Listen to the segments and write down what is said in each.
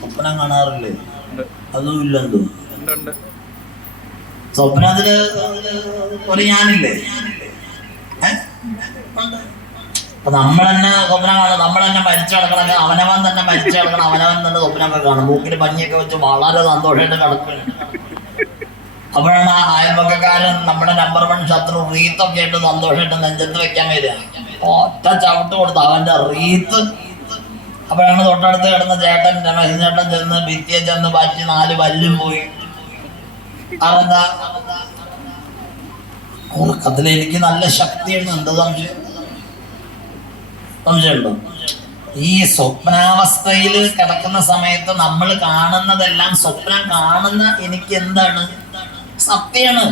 സ്വപ്നം കാണാറില്ലേ അതും ഇല്ലെന്തോ സ്വപ്നത്തിൽ ഒരു ഞാനില്ലേ? അപ്പൊ നമ്മൾ തന്നെ സ്വപ്നം കാണും. നമ്മൾ തന്നെ മരിച്ചു കിടക്കണൊക്കെ അവനവൻ തന്നെ മരിച്ചു കിടക്കണം. അവനവൻ തന്നെ സ്വപ്നമൊക്കെ കാണും. മൂക്കിന് പഞ്ഞിയൊക്കെ വെച്ച് വളരെ സന്തോഷമായിട്ട് കിടക്കും. അപ്പോഴാണ് ആ അയൽപക്കക്കാരൻ നമ്മുടെ നമ്പർ വൺ ശത്രു റീത്തൊക്കെ ആയിട്ട് സന്തോഷമായിട്ട് നെഞ്ചത്ത് വെക്കാൻ വരിക. ഒറ്റ ചവിട്ട് കൊടുത്ത് അവന്റെ റീത്ത് അപ്പോഴാണ് തൊട്ടടുത്ത് കിടന്ന ചേട്ടൻ രമേശൻ ചേട്ടൻ ചെന്ന് ഭിത്തിയെ ചെന്ന് പാറ്റി നാല് വല്ലും പോയി. അതെന്താ? ഉറക്കത്തിൽ എനിക്ക് നല്ല ശക്തിയാണ്. എന്ത് സംശയം? സംശയമുണ്ടോ? ഈ സ്വപ്നാവസ്ഥയിൽ കിടക്കുന്ന സമയത്ത് നമ്മൾ കാണുന്നതെല്ലാം സ്വപ്നം കാണുന്ന എനിക്ക് എന്താണ്? സത്യമാണ്.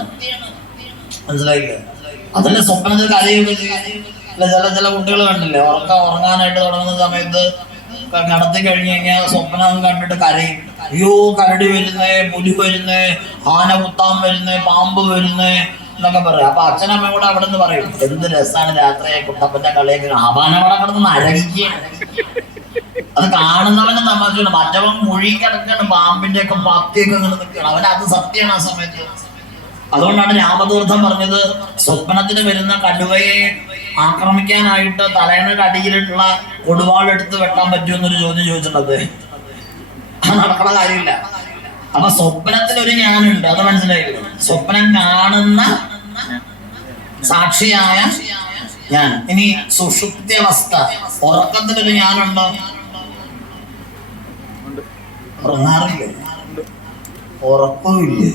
മനസ്സിലായില്ലേ? അതല്ല സ്വപ്നത്തിൽ കരയൊക്കെ ചില ചില കുട്ടികൾ കണ്ടില്ലേ? ഉറക്കം ഉറങ്ങാനായിട്ട് തുടങ്ങുന്ന സമയത്ത് ക- കഴിഞ്ഞു കഴിഞ്ഞ് കഴിഞ്ഞാൽ സ്വപ്നം കണ്ടിട്ട് കരയും. അയ്യോ കരടി വരുന്നേ പുലി വരുന്നേ ആന കുത്താൻ വരുന്നേ പാമ്പ് വരുന്നേ എന്നൊക്കെ പറയും. അപ്പൊ അച്ഛനമ്മ കൂടെ അവിടെ നിന്ന് പറയും എന്ത് രസാണ് രാത്രി കുട്ടപ്പന്റെ കളിയൊക്കെ ആവാന അവിടെ കിടന്ന് അരകിക്കുകയാണ് അത് കാണുന്നവനെ തമാശയാണ്. മറ്റവൻ മുഴി കിടക്കാണ് പാമ്പിന്റെ ഒക്കെ പത്തിയൊക്കെ ഇങ്ങനെ നിൽക്കുകയാണ്. അവൻ അത് സത്യമാണ് ആ സമയത്ത്. അതുകൊണ്ടാണ് രാമതീർത്ഥം പറഞ്ഞത് സ്വപ്നത്തിന് വരുന്ന കടുവയെ ആക്രമിക്കാനായിട്ട് തലേണയുടെ അടിയിലിട്ടുള്ള കൊടുവാളെടുത്ത് വെട്ടാൻ പറ്റുമെന്നൊരു ചോദ്യം ചോദിച്ചിട്ടുണ്ട് അത്. നടക്കണ കാര്യമില്ല. അപ്പൊ സ്വപ്നത്തിൽ ഒരു ഞാനുണ്ട് അത് മനസ്സിലായി സ്വപ്നം കാണുന്ന സാക്ഷിയായ ഞാൻ. ഇനി സുഷുപ്തിയവസ്ഥ. ഉറക്കത്തിലൊരു ഞാനുണ്ടോ? ഉറങ്ങാറില്ലേ? ഉറക്കമില്ലേ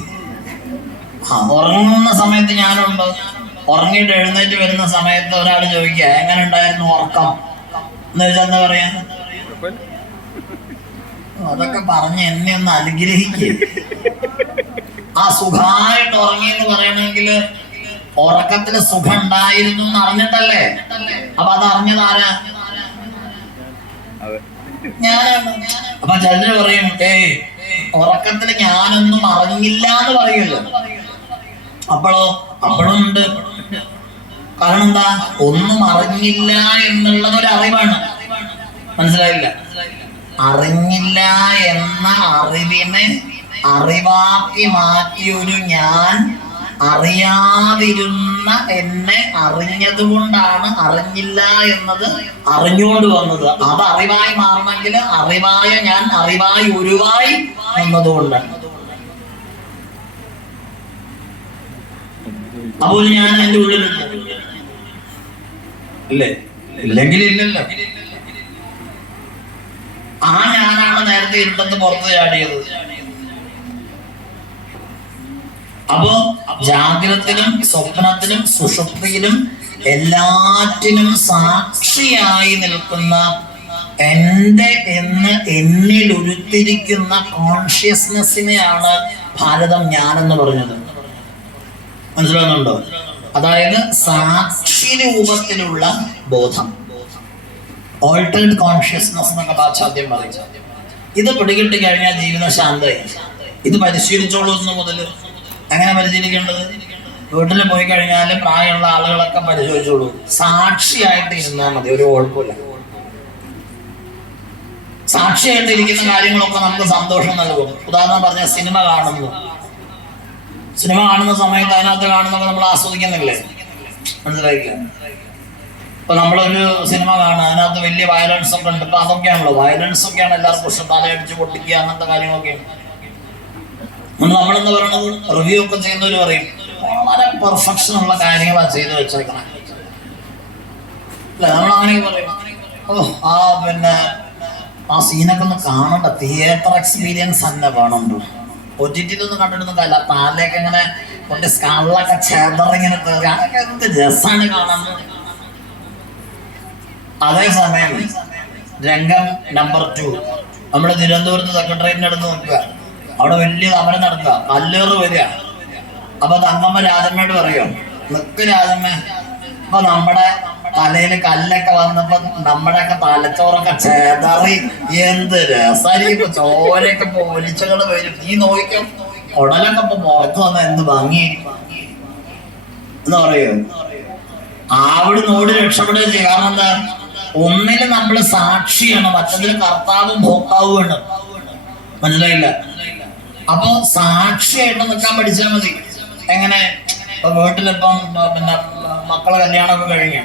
ആ ഉറങ്ങുന്ന സമയത്ത് ഞാനുണ്ടോ? ഉറങ്ങിയിട്ട് എഴുന്നേറ്റ് വരുന്ന സമയത്ത് ഒരാൾ ചോദിക്കുക എങ്ങനെ ഉണ്ടായിരുന്നു ഉറക്കം? എന്ന് വെച്ചാൽ എന്താ പറയാ? അതൊക്കെ പറഞ്ഞ് എന്നെ ഒന്ന് അനുഗ്രഹിക്കുക ആ സുഖമായിട്ട് ഉറങ്ങി എന്ന് പറയണമെങ്കിൽ ഉറക്കത്തിന് സുഖം ഉണ്ടായിരുന്നു എന്ന് അറിഞ്ഞിട്ടല്ലേ? അപ്പൊ അത് അറിഞ്ഞത് ആരാ? ഞാനാണ്. അപ്പൊ ചിലര് പറയും ഏയ് ഉറക്കത്തിൽ ഞാനൊന്നും അറിഞ്ഞില്ല എന്ന് പറയുമല്ലോ അപ്പോഴോ അപ്പോഴും ഉണ്ട്. കാരണം എന്താ ഒന്നും അറിഞ്ഞില്ല എന്നുള്ളത് ഒരു അറിവാണ്. മനസ്സിലായില്ല? അറിഞ്ഞില്ല എന്ന അറിവിനെ അറിവാക്കി മാറ്റിയൊരു ഞാൻ അറിയാതിരുന്ന എന്നെ അറിഞ്ഞത് കൊണ്ടാണ് അറിഞ്ഞില്ല എന്നത് അറിഞ്ഞുകൊണ്ട് വന്നത്. അത് അറിവായി മാറണമെങ്കിൽ അറിവായ ഞാൻ അറിവായി ഉരുവായി വന്നതുകൊണ്ടാണ് അപ്പോൾ ഞാൻ എന്റെ ഉള്ളിലുണ്ട്. ഇല്ലേ? ഇല്ലെങ്കിൽ ഇല്ലല്ലോ. ആ ഞാനാണ് നേരത്തെ ഇരുട്ടെന്ന് പുറത്ത് ചാടിയത്? അപ്പോ ജാഗ്രത്തിലും സ്വപ്നത്തിലും സുഷുപ്തിയിലും എല്ലാറ്റിനും സാക്ഷിയായി നിൽക്കുന്ന എന്റെ എന്ന് എന്നിൽ ഉരുത്തിരിക്കുന്ന കോൺഷ്യസ്നെസ്സിനെയാണ് ഭാരതം ഞാനെന്ന് പറഞ്ഞത്. മനസ്സിലാകുന്നുണ്ടോ അതായത് സാക്ഷി രൂപത്തിലുള്ള ബോധം. ഓൾട്ടേഡ് കോൺഷ്യസ്നസ് എന്നൊക്കെ പാശ്ചാത്യം പറയും. ഇത് പിടികിട്ടി കഴിഞ്ഞാൽ ജീവിതം ശാന്തമായി. ഇത് പരിശീലിച്ചോളൂ ഒന്ന് മുതൽ. എങ്ങനെ പരിശീലിക്കേണ്ടത്? വീട്ടിൽ പോയി കഴിഞ്ഞാൽ പ്രായമുള്ള ആളുകളൊക്കെ പരിശോധിച്ചോളൂ. സാക്ഷിയായിട്ട് ഇരുന്നാൽ മതി ഒരു കുഴപ്പമില്ല. സാക്ഷിയായിട്ട് ഇരിക്കുന്ന കാര്യങ്ങളൊക്കെ നമുക്ക് സന്തോഷം നൽകും. ഉദാഹരണം പറഞ്ഞ സിനിമ കാണുന്നു. സിനിമ കാണുന്ന സമയത്ത് അതിനകത്ത് കാണുന്ന നമ്മൾ ആസ്വദിക്കുന്നില്ലേ? മനസ്സിലായില്ല? ഇപ്പൊ നമ്മളൊരു സിനിമ കാണുക അതിനകത്ത് വലിയ വയലൻസ് ഒക്കെ ഉണ്ട്. ഇപ്പൊ അതൊക്കെയാണല്ലോ. വയലൻസ് ഒക്കെയാണ് എല്ലാവർക്കും ഇഷ്ടം. തലയടിച്ച് പൊട്ടിക്കുക അങ്ങനത്തെ കാര്യങ്ങളൊക്കെയാണ് നമ്മളെന്ന് പറയുന്നത് റിവ്യൂ ഒക്കെ ചെയ്യുന്നവർ പറയും വളരെ പെർഫെക്ഷൻ ഉള്ള കാര്യങ്ങളാണ് ചെയ്തു വെച്ചേക്കണം. അല്ല? നമ്മൾ അങ്ങനെ പറയും ഓ ആ പിന്നെ ആ സീനൊക്കെ ഒന്ന് കാണണ്ട. തിയേറ്റർ എക്സ്പീരിയൻസ് തന്നെ വേണുണ്ട് ഒ ടി ടിയിലൊന്നും കണ്ടിട്ടൊന്നും കാര്യമില്ല താലിലേക്ക് ഇങ്ങനെ കൊണ്ട് സ്കാളിലൊക്കെ ചേർന്നിങ്ങനെ എന്ത് രസമാണ് കാണാൻ. അതേസമയം രംഗം നമ്പർ ടു നമ്മൾ തിരുവനന്തപുരത്ത് സെക്രട്ടേറിയറ്റിന് അടുത്ത് നോക്കുക. അവിടെ വലിയ സമരം നടക്കുക. കല്ലേറ് വരിക. അപ്പൊ തങ്കമ്മ രാജമ്മയോട് പറയോ നിക്ക് രാജമ്മ. അപ്പൊ നമ്മുടെ തലയിൽ കല്ലൊക്കെ വന്നപ്പോ നമ്മുടെ ഒക്കെ തലച്ചോറൊക്കെ ചേതറി എന്ത് രസായിരിക്കും. ചോരയൊക്കെ പൊലിച്ചകൾ വരും. നീ നോക്കിക്കും ഉടലൊക്കെ ഇപ്പൊ പുറത്ത് വന്ന എന്ത് ഭംഗി. എന്ന് പറയോ അവിടുന്ന് ഓടി രക്ഷപ്പെടുക ചെയ്യും കാരണം എന്താ? ഒന്നിൽ നമ്മൾ സാക്ഷിയാണ് മറ്റതിൽ കർത്താവും ഭോക്താവുമാണ് മനസ്സിലായില്ല? അപ്പൊ സാക്ഷിയായിട്ട് നിൽക്കാൻ പഠിച്ചാൽ മതി. എങ്ങനെ? ഇപ്പൊ വീട്ടിലിപ്പം പിന്നെ മക്കളെ കല്യാണമൊക്കെ കഴിഞ്ഞ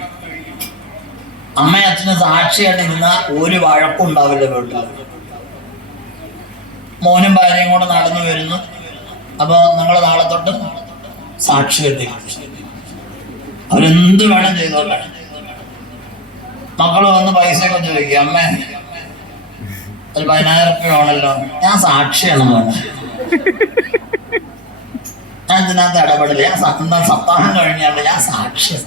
അമ്മയും അച്ഛന് സാക്ഷിയായിട്ട് ഇരുന്ന ഒരു വഴക്കും ഉണ്ടാവില്ല വീട്ടിൽ. മോനും ഭാര്യയും കൂടെ നടന്നു വരുന്നു. അപ്പൊ നിങ്ങൾ നാളെ തൊട്ട് സാക്ഷി കെട്ടിക്കും അവരെന്ത് വേണം ചെയ്തോട്ടെ? മക്കൾ വന്ന് പൈസയൊക്കെ ചോദിക്കും അമ്മ ഒരു പതിനായിരം രൂപ വേണമല്ലോ ഞാൻ സാക്ഷിയാണ് മോനെ. ഞാൻ ഇതിനകത്ത് ഇടപെടില്ല. ഞാൻ സത്താഹം കഴിഞ്ഞാണ്ട് ഞാൻ സാക്ഷി ആ,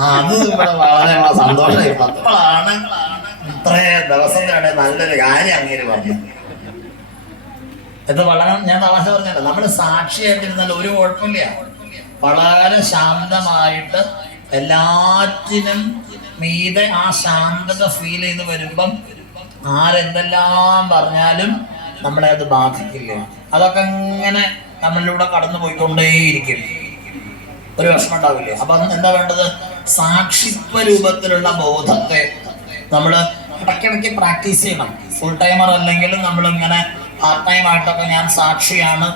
അത് ഇവിടെ വളരെ സന്തോഷമായി. അപ്പോഴാണ് ഇത്രയും ദിവസത്തിനിടെ നല്ലൊരു കാര്യം അങ്ങേര് പറഞ്ഞു. ഇത് വളരെ ഞാൻ തമാശ പറഞ്ഞല്ലോ നമ്മൾ സാക്ഷിയായിട്ടിരുന്നാൽ ഒരു കുഴപ്പമില്ല. വളരെ ശാന്തമായിട്ട് എല്ലാറ്റിനും മീതെ ആ ശാന്തത ഫീൽ ചെയ്ത് വരുമ്പം ആരെന്തെല്ലാം പറഞ്ഞാലും നമ്മളെ അത് ബാധിക്കില്ല. അതൊക്കെ ഇങ്ങനെ നമ്മളിലൂടെ കടന്നു പോയിക്കൊണ്ടേയിരിക്കും ഒരു വിഷമം ഉണ്ടാവില്ലേ. അപ്പം എന്താ വേണ്ടത്? സാക്ഷിത്വ രൂപത്തിലുള്ള ബോധത്തെ നമ്മൾ ഇടയ്ക്കിടയ്ക്ക് പ്രാക്ടീസ് ചെയ്യണം. ഫുൾ ടൈമർ അല്ലെങ്കിൽ നമ്മൾ ഇങ്ങനെ പാർട്ട് ടൈം ആയിട്ടൊക്കെ ഞാൻ സാക്ഷിയാണ്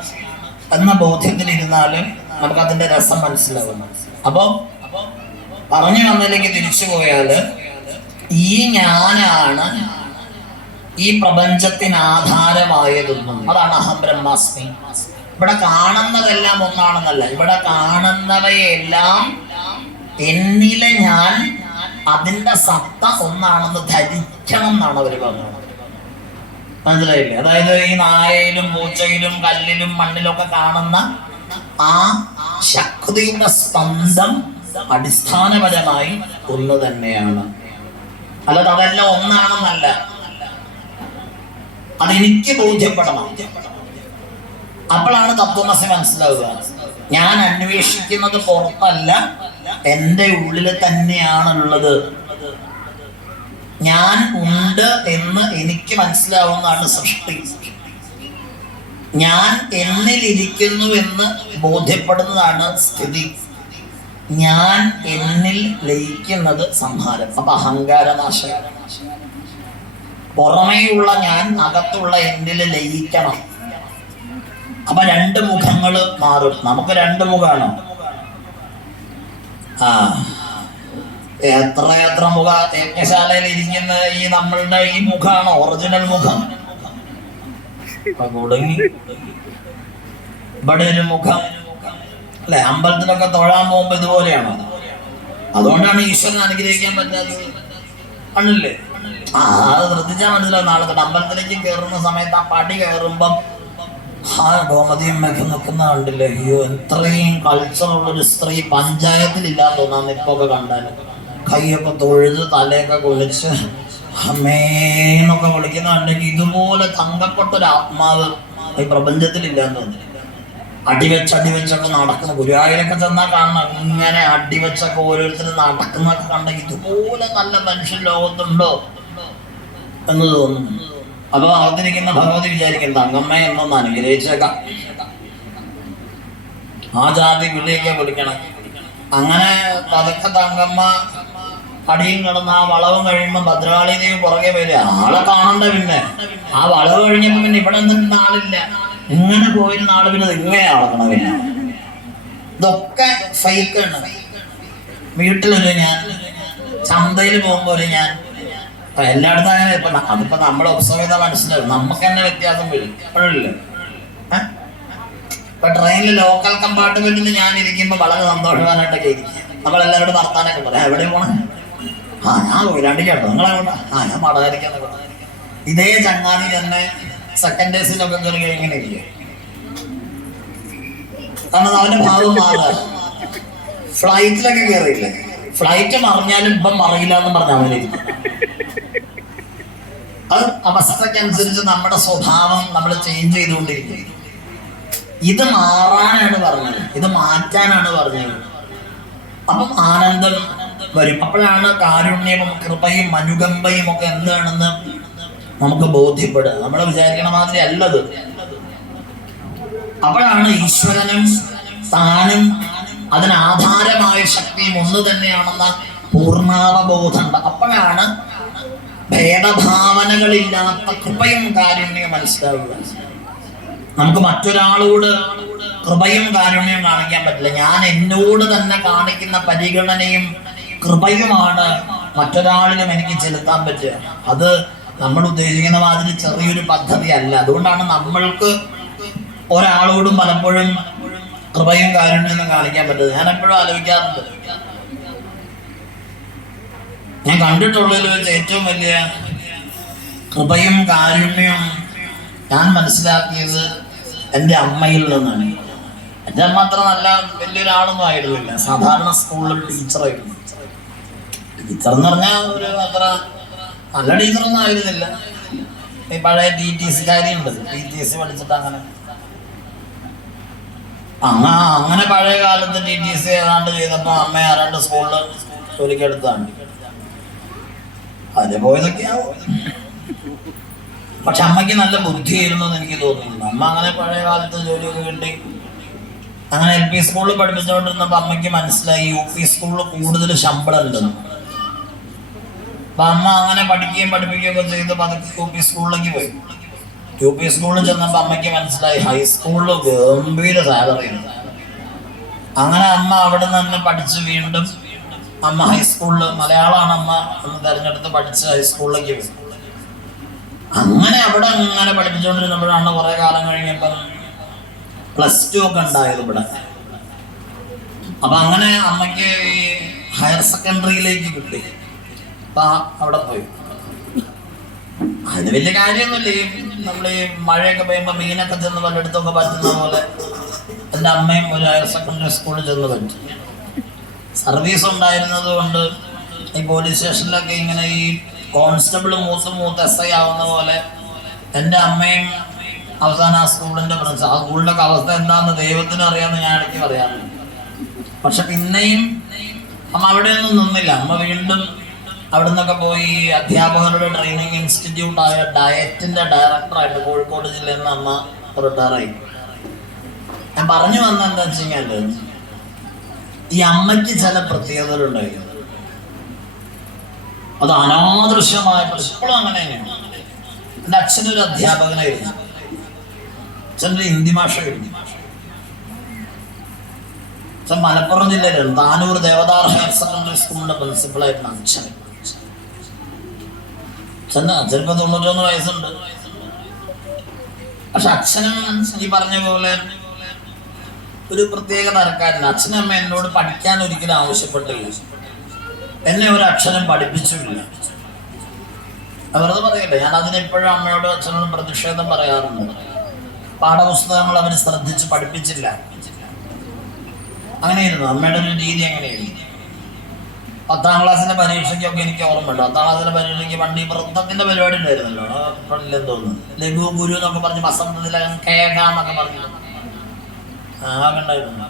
എന്ന ബോധ്യത്തിലിരുന്നാലും നമുക്ക് അതിന്റെ രസം മനസ്സിലാവും. അപ്പം പറഞ്ഞു വന്നതിലേക്ക് തിരിച്ചു പോയാൽ ഈ ഞാനാണ് ഈ പ്രപഞ്ചത്തിന് ആധാരമായതൊന്നും അതാണ് അഹം ബ്രഹ്മാസ്മി. ഇവിടെ കാണുന്നതെല്ലാം ഒന്നാണെന്നല്ല ഇവിടെ കാണുന്നവയെല്ലാം എന്നിലെ ഞാൻ അതിന്റെ സത്ത ഒന്നാണെന്ന് ധരിക്കണം എന്നാണ് അവർ പറഞ്ഞത്. മനസ്സിലായില്ലേ? അതായത് ഈ നായയിലും പൂച്ചയിലും കല്ലിലും മണ്ണിലും ഒക്കെ കാണുന്ന ആ ശക്തിയുടെ സ്പന്ദം അടിസ്ഥാനപരമായി ഒന്ന് തന്നെയാണ്. അല്ലാതെ അതെല്ലാം ഒന്നാണെന്നല്ല. അതെനിക്ക് ബോധ്യപ്പെടണം. അപ്പോഴാണ് തത്വമസി മനസ്സിലാവുക. ഞാൻ അന്വേഷിക്കുന്നത് പുറത്തല്ല. എന്റെ ഉള്ളിൽ തന്നെയാണുള്ളത്. ഞാൻ ഉണ്ട് എന്ന് എനിക്ക് മനസ്സിലാവുന്നതാണ് സൃഷ്ടി. ഞാൻ എന്നിലിരിക്കുന്നു എന്ന് ബോധ്യപ്പെടുന്നതാണ് സ്ഥിതി. ഞാൻ എന്നിൽ ലയിക്കുന്നത് സംഹാരം അപ്പൊ അഹങ്കാരനാശ പുറമേയുള്ള ഞാൻ അകത്തുള്ള എന്നിൽ ലയിക്കണം. അപ്പൊ രണ്ട് മുഖങ്ങൾ മാറും. നമുക്ക് രണ്ട് മുഖാണോ? ആ. എത്ര എത്ര മുഖ യജ്ഞശാലയിൽ ഇരിക്കുന്ന ഈ നമ്മളുടെ ഈ മുഖാണ്? ഒറിജിനൽ മുഖം. കുടുങ്ങി. ഇവിടെ ഒരു മുഖം. അല്ലെ? അമ്പലത്തിലൊക്കെ തൊഴാൻ പോകുമ്പോ ഇതുപോലെയാണ്? അതുകൊണ്ടാണ് ഈശ്വരൻ അനുഗ്രഹിക്കാൻ പറ്റാത്തത്. ആ അത് ശ്രദ്ധിച്ചാൽ മനസ്സിലാവും. നാളെ അമ്പലത്തിലേക്ക് കയറുന്ന സമയത്ത് ആ പടി കയറുമ്പം ആ ഗോമതിയമ്മയൊക്കെ നിൽക്കുന്ന കണ്ടില്ലേ? അയ്യോ എത്രയും കൾച്ചറുള്ള ഒരു സ്ത്രീ പഞ്ചായത്തിലില്ലാന്ന് തോന്നാന്ന് ഇപ്പൊ ഒക്കെ കണ്ടാൽ. കൈയൊക്കെ തൊഴുത് തലയൊക്കെ കുളിച്ച് അമ്മേന്നൊക്കെ വിളിക്കുന്ന കണ്ടെങ്കിൽ ഇതുപോലെ തങ്കപ്പെട്ട ഒരു ആത്മാവ് ഈ പ്രപഞ്ചത്തിലില്ലാന്ന് തോന്നുന്നു. അടിവെച്ച് അടിവെച്ചൊക്കെ നടക്കുന്ന. ഗുരുവായൂരൊക്കെ ചെന്നാൽ കാണണം. ഇങ്ങനെ അടിവെച്ചൊക്കെ ഓരോരുത്തരും നടക്കുന്നൊക്കെ കണ്ടെങ്കിൽ ഇതുപോലെ നല്ല മനുഷ്യൻ ലോകത്തുണ്ടോ എന്ന് തോന്നുന്നു. അപ്പൊ അകത്തിരിക്കുന്ന ഭഗവതി വിചാരിക്കുന്നത് തങ്കമ്മ എന്നൊന്ന് അനുഗ്രഹിച്ചേക്കാം. ആ ജാതി വിളിയൊക്കെ വിളിക്കണം അങ്ങനെ പതുക്കെ തങ്കമ്മ അടിയിൽ കിടന്ന് ആ വളവും കഴിയുമ്പോ ഭദ്രകാളി ദേവി പുറകെ വരിക. ആളെ കാണണ്ട പിന്നെ. ആ വളവ് കഴിഞ്ഞപ്പോ പിന്നെ ഇവിടെ നിന്നിട്ട് ആളില്ല ഇങ്ങനെ പോയിരുന്ന ആൾ പിന്നെ ഇങ്ങനെ അളക്കണം പിന്നെ. ഇതൊക്കെ ഫൈക്കാണ് വീട്ടിലൊരു ഞാൻ ചന്തയിൽ പോകുമ്പോൾ ഞാൻ എല്ലായിടത്തും അങ്ങനെ ഇപ്പൊ അതിപ്പോ നമ്മൾ ഒബ്സർവ് ചെയ്താൽ മനസ്സിലാവും. നമുക്ക് തന്നെ വ്യത്യാസം വരും. അപ്പോഴല്ലേ ഏ? ഇപ്പൊ ട്രെയിനിൽ ലോക്കൽ കമ്പാർട്ട്മെന്റിൽ ഞാൻ ഇരിക്കുമ്പോ വളരെ സന്തോഷവാനായിട്ടൊക്കെ ഇരിക്കും നമ്മളെല്ലാവരോടും വർത്താനൊക്കെ പറയാം. എവിടെ പോണേ? ആ ഞാൻ പോയില്ലാണ്ട് കേട്ടോ. നിങ്ങളെവിടെ ആ ഞാൻ മടകരിക്കാന്നൊക്കെ പറയും. ഇതേ ചങ്ങാതി തന്നെ സെക്കൻഡ് ഡേസിലൊക്കെ കയറി ഇങ്ങനെ ഇരിക്കും കാരണം അവന്റെ ഭാവം മാറുക ഫ്ലൈറ്റിലൊക്കെ കയറിയില്ലേ ഫ്ലൈറ്റ് മറിഞ്ഞാലും ഇപ്പം മറിയില്ല എന്ന് പറഞ്ഞ അവനിരിക്കും. അത് അവസ്ഥക്കനുസരിച്ച് നമ്മുടെ സ്വഭാവം നമ്മൾ ചേഞ്ച് ചെയ്തുകൊണ്ടിരിക്കും ഇത് മാറാനാണ് പറഞ്ഞത്. ഇത് മാറ്റാനാണ് പറഞ്ഞത്. അപ്പം ആനന്ദം വരും. അപ്പോഴാണ് കാരുണ്യവും കൃപയും അനുകമ്പയും ഒക്കെ എന്താണെന്ന് നമുക്ക് ബോധ്യപ്പെടുക. നമ്മൾ വിചാരിക്കണ മാതിരി അല്ലത്. അപ്പോഴാണ് ഈശ്വരനും താനും അതിനാധാരമായ ശക്തിയും ഒന്ന് തന്നെയാണെന്ന പൂർണാവബോധം. ഉണ്ട് അപ്പോഴാണ് ഭേദഭാവനകളില്ലാത്ത കൃപയും കാരുണ്യം മനസ്സിലാവുക. നമുക്ക് മറ്റൊരാളോട് കൃപയും കാരുണ്യം കാണിക്കാൻ പറ്റില്ല. ഞാൻ എന്നോട് തന്നെ കാണിക്കുന്ന പരിഗണനയും കൃപയുമാണ് മറ്റൊരാളിലും എനിക്ക് ചെലുത്താൻ പറ്റുക. അത് നമ്മൾ ഉദ്ദേശിക്കുന്ന മാതിരി ചെറിയൊരു പദ്ധതി അല്ല അതുകൊണ്ടാണ് നമ്മൾക്ക് ഒരാളോടും പലപ്പോഴും കൃപയും കാരുണ്യൊന്നും കാണിക്കാൻ പറ്റുന്നത്. ഞാൻ എപ്പോഴും ആലോചിക്കാറുണ്ട്. ഞാൻ കണ്ടിട്ടുള്ളതിൽ വെച്ച് ഏറ്റവും വലിയ കൃപയും കാരുണ്യവും ഞാൻ മനസ്സിലാക്കിയത് എന്റെ അമ്മയിൽ നിന്നാണ്. എന്റെ അമ്മ അത്ര നല്ല വലിയൊരാളൊന്നും ആയിരുന്നില്ല. സാധാരണ സ്കൂളിൽ ടീച്ചറായിരുന്നു ടീച്ചർ എന്ന് പറഞ്ഞാൽ ഒരു അത്ര നല്ല ടീച്ചറൊന്നും ആയിരുന്നില്ല. ഈ പഴയ ടി ടി സി കാര്യമുണ്ട് ടി ടി സി പഠിച്ചിട്ട് അങ്ങനെ. അങ്ങ അങ്ങനെ പഴയ കാലത്ത് ടി ടി സി ഏതാണ്ട് ചെയ്തപ്പോൾ അമ്മ ആരാണ്ട് സ്കൂളിൽ ജോലിക്കെടുത്താണ് അതിന് പോയതൊക്കെയാവും പക്ഷെ അമ്മയ്ക്ക് നല്ല ബുദ്ധിയായിരുന്നു എന്ന് എനിക്ക് തോന്നുന്നു അമ്മ അങ്ങനെ പഴയ കാലത്ത് ജോലിയൊക്കെ കിട്ടി. അങ്ങനെ എൽ പി സ്കൂളിൽ പഠിപ്പിച്ചുകൊണ്ടിരുന്നപ്പോൾ അമ്മയ്ക്ക് മനസ്സിലായി യു പി സ്കൂളിൽ കൂടുതൽ ശമ്പളം ഉണ്ടെന്ന് അപ്പൊ അമ്മ അങ്ങനെ പഠിക്കുകയും പഠിപ്പിക്കുകയും ഒക്കെ ചെയ്ത് പതുക്കെ യു പി സ്കൂളിലേക്ക് പോയി. യു പി സ്കൂളിൽ ചെന്നപ്പോൾ അമ്മയ്ക്ക് മനസ്സിലായി ഹൈസ്കൂളിൽ ഗംഭീര സാലറി ഉണ്ട്. അങ്ങനെ അമ്മ അവിടെ നിന്ന് പഠിച്ച് വീണ്ടും അമ്മ ഹൈസ്കൂളിൽ മലയാളമാണ് അമ്മ എന്ന് തിരഞ്ഞെടുത്ത് പഠിച്ച് ഹൈസ്കൂളിലേക്ക് പോയി. അങ്ങനെ അവിടെ അങ്ങനെ പഠിപ്പിച്ചുകൊണ്ടിരുന്നപ്പോഴാണ് കുറെ കാലം കഴിഞ്ഞപ്പം പ്ലസ് ടു ഒക്കെ ഉണ്ടായത് ഇവിടെ. അപ്പൊ അങ്ങനെ അമ്മയ്ക്ക് ഈ ഹയർ സെക്കൻഡറിയിലേക്ക് കിട്ടി. അപ്പൊ അവിടെ പോയി. അതിന് വലിയ കാര്യമൊന്നുമില്ല. ഈ നമ്മൾ ഈ മഴയൊക്കെ പെയ്യുമ്പോൾ മീനൊക്കെ ചെന്ന് പലയിടത്തൊക്കെ പറ്റുന്ന പോലെ എന്റെ അമ്മയും ഒരു ഹയർ സെക്കൻഡറി സ്കൂളിൽ ചെന്ന് പറ്റി സർവീസ് ഉണ്ടായിരുന്നത് കൊണ്ട് ഈ പോലീസ് സ്റ്റേഷനിലൊക്കെ ഇങ്ങനെ ഈ കോൺസ്റ്റബിൾ മൂത്ത് മൂത്ത് എസ് ഐ ആവുന്ന പോലെ എന്റെ അമ്മയും അവസാനം ആ സ്കൂളിന്റെ പ്രിൻസിപ്പൽ ആ സ്കൂളിന്റെ അവസ്ഥ എന്താണെന്ന് ദൈവത്തിന് അറിയാമെന്ന് ഞാൻ ഇടയ്ക്ക് പറയാറുണ്ട്. പക്ഷെ പിന്നെയും അമ്മ അവിടെ ഒന്നും നിന്നില്ല. അമ്മ വീണ്ടും അവിടെ നിന്നൊക്കെ പോയി അധ്യാപകരുടെ ട്രെയിനിങ് ഇൻസ്റ്റിറ്റ്യൂട്ടായ ആയ ഡയറ്റിന്റെ ഡയറക്ടറായിട്ട് കോഴിക്കോട് ജില്ലയിൽ നിന്ന് അമ്മ റിട്ടയറായി ഞാൻ പറഞ്ഞു വന്ന എന്താ വെച്ച് കഴിഞ്ഞാൽ ഈ അമ്മയ്ക്ക് ചില പ്രത്യേകതകൾ ഉണ്ടായിരുന്നു അത് അനാദൃശ്യമായ ഇപ്പോഴും അങ്ങനെ തന്നെയാണ്. എന്റെ അച്ഛനൊരു അധ്യാപകനായിരുന്നു. അച്ഛന്റെ ഹിന്ദി ഭാഷ ഭാഷയായിരുന്നു. അച്ഛൻ മലപ്പുറം ജില്ലയിലാണ് താനൂർ ദേവദാർ ഹയർ സെക്കൻഡറി സ്കൂളിന്റെ പ്രിൻസിപ്പളായിരുന്നു അച്ഛൻ. അച്ഛന് അച്ഛനിപ്പോ തൊണ്ണൂറ്റൊന്ന് വയസ്സുണ്ട്. പക്ഷെ അച്ഛനും ഈ പറഞ്ഞ പോലെ ഒരു പ്രത്യേക തരക്കാരൻ. അച്ഛനും അമ്മ എന്നോട് പഠിക്കാൻ ഒരിക്കലും ആവശ്യപ്പെട്ടില്ല. എന്നെ ഒരു അക്ഷരം പഠിപ്പിച്ചില്ല വെറുതെ പറയട്ടെ ഞാൻ അതിനെപ്പോഴും അമ്മയോടും അച്ഛനോടും പ്രതിഷേധം പറയാറുണ്ട്. പാഠപുസ്തകങ്ങൾ അവർ ശ്രദ്ധിച്ച് പഠിപ്പിച്ചില്ല. അങ്ങനെയായിരുന്നു. അമ്മയുടെ ഒരു രീതി അങ്ങനെയായിരുന്നു. പത്താം ക്ലാസ്സിന്റെ പരീക്ഷയ്ക്കൊക്കെ എനിക്ക് ഓർമ്മയുണ്ട്. പത്താം ക്ലാസ്സിലെ പരീക്ഷയ്ക്ക് വണ്ടി വൃത്തത്തിന്റെ പരിപാടി ഉണ്ടായിരുന്നല്ലോ. ഇപ്പോഴില്ലെന്ന് തോന്നുന്നു. ലഘു ഗുരു എന്നൊക്കെ പറഞ്ഞ് വസന്തത്തിലെ കേക എന്നൊക്കെ പറഞ്ഞു. ആ ഉണ്ടായിരുന്നു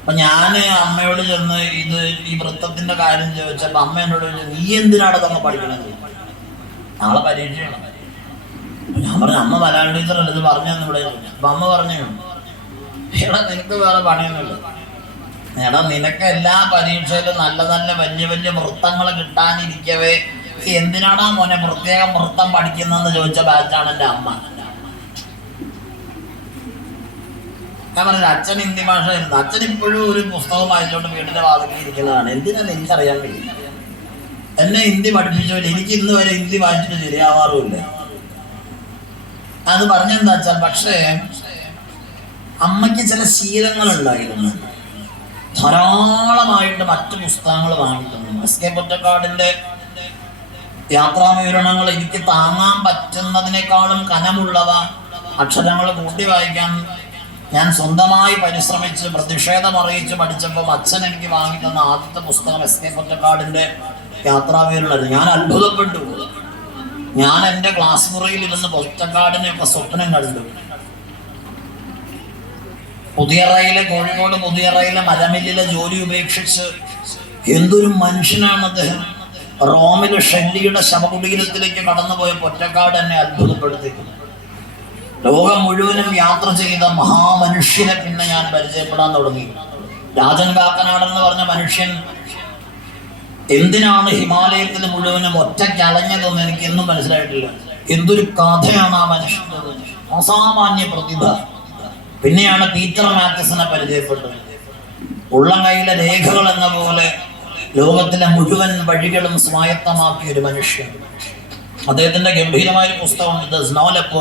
അപ്പൊ ഞാൻ അമ്മയോട് ചെന്ന് ഇത് ഈ വൃത്തത്തിന്റെ കാര്യം ചോദിച്ചപ്പോ അമ്മ എന്നോട് നീ എന്തിനാണ് തന്നെ പഠിക്കണത്? നാളെ പരീക്ഷയാണ്. ഞാൻ പറഞ്ഞു അമ്മ മലയാളം ടീച്ചറല്ല ഇത് പറഞ്ഞു ഇവിടെ. അപ്പൊ അമ്മ പറഞ്ഞു എടാ നിനക്ക് വേറെ പണിയൊന്നുമില്ല. എടാ നിനക്ക് എല്ലാ പരീക്ഷയിലും നല്ല നല്ല വലിയ വലിയ വൃത്തങ്ങൾ കിട്ടാനിരിക്കവേ. എന്തിനാടാ മോനെ പ്രത്യേകം വൃത്തം പഠിക്കുന്നതെന്ന് ചോദിച്ച ബാച്ചാണ് എന്റെ അമ്മ. ഞാൻ പറഞ്ഞത് അച്ഛൻ ഹിന്ദി ഭാഷ ആയിരുന്നു അച്ഛൻ ഇപ്പോഴും ഒരു പുസ്തകം വായിച്ചോണ്ട് വീടിന്റെ വാതിക്കൽ ഇരിക്കുന്നതാണ്. എന്തിനാണ് എനിക്കറിയാൻ കഴിയും എന്നെ ഹിന്ദി പഠിപ്പിച്ചവര് എനിക്ക് ഇന്ന് വരെ ഹിന്ദി വായിച്ചിട്ട് ശരിയാവാറുമില്ല. അത് പറഞ്ഞെന്താ വെച്ചാൽ പക്ഷേ അമ്മയ്ക്ക് ചില ശീലങ്ങൾ ഉണ്ടായിരുന്നു ധാരാളമായിട്ട് മറ്റു പുസ്തകങ്ങൾ വാങ്ങിക്കുന്നു എസ് കെ പൊറ്റക്കാടിന്റെ യാത്രാവിവരണങ്ങൾ എനിക്ക് താങ്ങാൻ പറ്റുന്നതിനേക്കാളും കനമുള്ളവ അക്ഷരങ്ങൾ കൂട്ടി വായിക്കാൻ ഞാൻ സ്വന്തമായി പരിശ്രമിച്ച് പ്രതിഷേധം അറിയിച്ച് പഠിച്ചപ്പോൾ അച്ഛൻ എനിക്ക് വാങ്ങി തന്ന ആദ്യത്തെ പുസ്തകം എസ് കെ പൊറ്റക്കാടിന്റെ യാത്രാവിവരണമായിരുന്നു ഞാൻ അത്ഭുതപ്പെട്ടു. ഞാൻ എന്റെ ക്ലാസ് മുറിയിൽ ഇരുന്ന് പൊറ്റക്കാടിനെയൊക്കെ സ്വപ്നം കണ്ടു. പുതിയറയിലെ കോഴിക്കോട് പുതിയറയിലെ മലമില്ലിലെ ജോലി ഉപേക്ഷിച്ച് എന്തൊരു മനുഷ്യനാണ് അദ്ദേഹം. റോമിലെ ഷെല്ലിയുടെ ശവകുടീരത്തിലേക്ക് കടന്നുപോയ പൊറ്റക്കാട് എന്നെ അത്ഭുതപ്പെടുത്തി. ലോകം മുഴുവനും യാത്ര ചെയ്ത മഹാമനുഷ്യനെ പിന്നെ ഞാൻ പരിചയപ്പെടാൻ തുടങ്ങി. രാജൻ കാക്കനാടെന്ന് പറഞ്ഞ മനുഷ്യൻ എന്തിനാണ് ഹിമാലയത്തിൽ മുഴുവനും ഒറ്റയ്ക്ക് എനിക്ക് എന്നും മനസ്സിലായിട്ടില്ല. എന്തൊരു കഥയാണ് ആ മനുഷ്യന്റെ അസാമാന്യ പ്രതിഭ. പിന്നെയാണ് പീറ്റർ മാത്യസിനെ പരിചയപ്പെട്ടത്. ഉള്ളം കൈയിലെ രേഖകൾ എന്ന പോലെ ലോകത്തിലെ മുഴുവൻ വഴികളും സ്വായത്തമാക്കിയ ഒരു മനുഷ്യൻ. അദ്ദേഹത്തിന്റെ ഗംഭീരമായ ഒരു പുസ്തകമുണ്ട് ഇത് സ്നോ ലെപ്പേർഡ്.